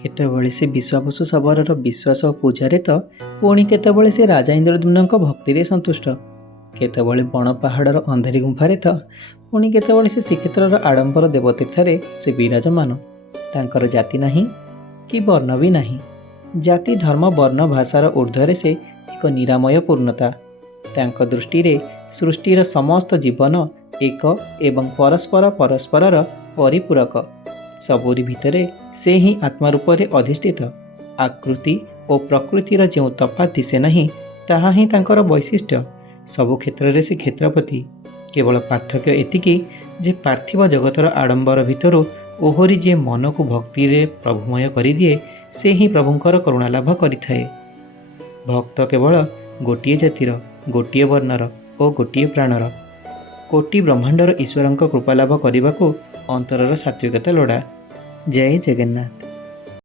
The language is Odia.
କେତେବେଳେ ସେ ବିଶ୍ୱାବସୁ ଶବରର ବିଶ୍ୱାସ ଓ ପୂଜାରେ ତ ପୁଣି କେତେବେଳେ ସେ ରାଜା ଇନ୍ଦ୍ରଦ୍ୟୁମ୍ନଙ୍କ ଭକ୍ତିରେ ସନ୍ତୁଷ୍ଟ। କେତେବେଳେ ବଣ ପାହାଡ଼ର ଅନ୍ଧାରୀ ଗୁମ୍ଫାରେ ତ ପୁଣି କେତେବେଳେ ସେ ଶ୍ରୀକ୍ଷେତ୍ରର ଆଡ଼ମ୍ବର ଦେବତୀର୍ଥରେ ସେ ବିରାଜମାନ। ତାଙ୍କର ଜାତି ନାହିଁ କି ବର୍ଣ୍ଣ ବି ନାହିଁ। ଜାତି ଧର୍ମ ବର୍ଣ୍ଣ ଭାଷାର ଊର୍ଦ୍ଧ୍ୱରେ ସେ ଏକ ନିରାମୟ ପୂର୍ଣ୍ଣତା। ତାଙ୍କ ଦୃଷ୍ଟିରେ ସୃଷ୍ଟିର ସମସ୍ତ ଜୀବନ ଏକ ଏବଂ ପରସ୍ପରର ପରିପୂରକ। ସବୁରି ଭିତରେ ସେ ହିଁ ଆତ୍ମା ରୂପରେ ଅଧିଷ୍ଠିତ। ଆକୃତି ଓ ପ୍ରକୃତିର ଯେଉଁ ତଫାତ୍ ଦିଶେ ନାହିଁ ତାହା ହିଁ ତାଙ୍କର ବୈଶିଷ୍ଟ୍ୟ। ସବୁ କ୍ଷେତ୍ରରେ ସେ କ୍ଷେତ୍ରପତି। କେବଳ ପାର୍ଥକ୍ୟ ଏତିକି ଯେ ପାର୍ଥିବ ଜଗତର ଆଡ଼ମ୍ବର ଭିତରୁ ଓହରି ଯିଏ ମନକୁ ଭକ୍ତିରେ ପ୍ରଭୁମୟ କରିଦିଏ ସେ ହିଁ ପ୍ରଭୁଙ୍କର କରୁଣା ଲାଭ କରିଥାଏ। ଭକ୍ତ କେବଳ ଗୋଟିଏ ଜାତିର, ଗୋଟିଏ ବର୍ଣ୍ଣର ଓ ଗୋଟିଏ ପ୍ରାଣର। କୋଟି ବ୍ରହ୍ମାଣ୍ଡର ଈଶ୍ୱରଙ୍କ କୃପାଲାଭ କରିବାକୁ ଅନ୍ତରର ସାତ୍ୱିକତା ଲୋଡ଼ା। ଜୟ ଜଗନ୍ନାଥ।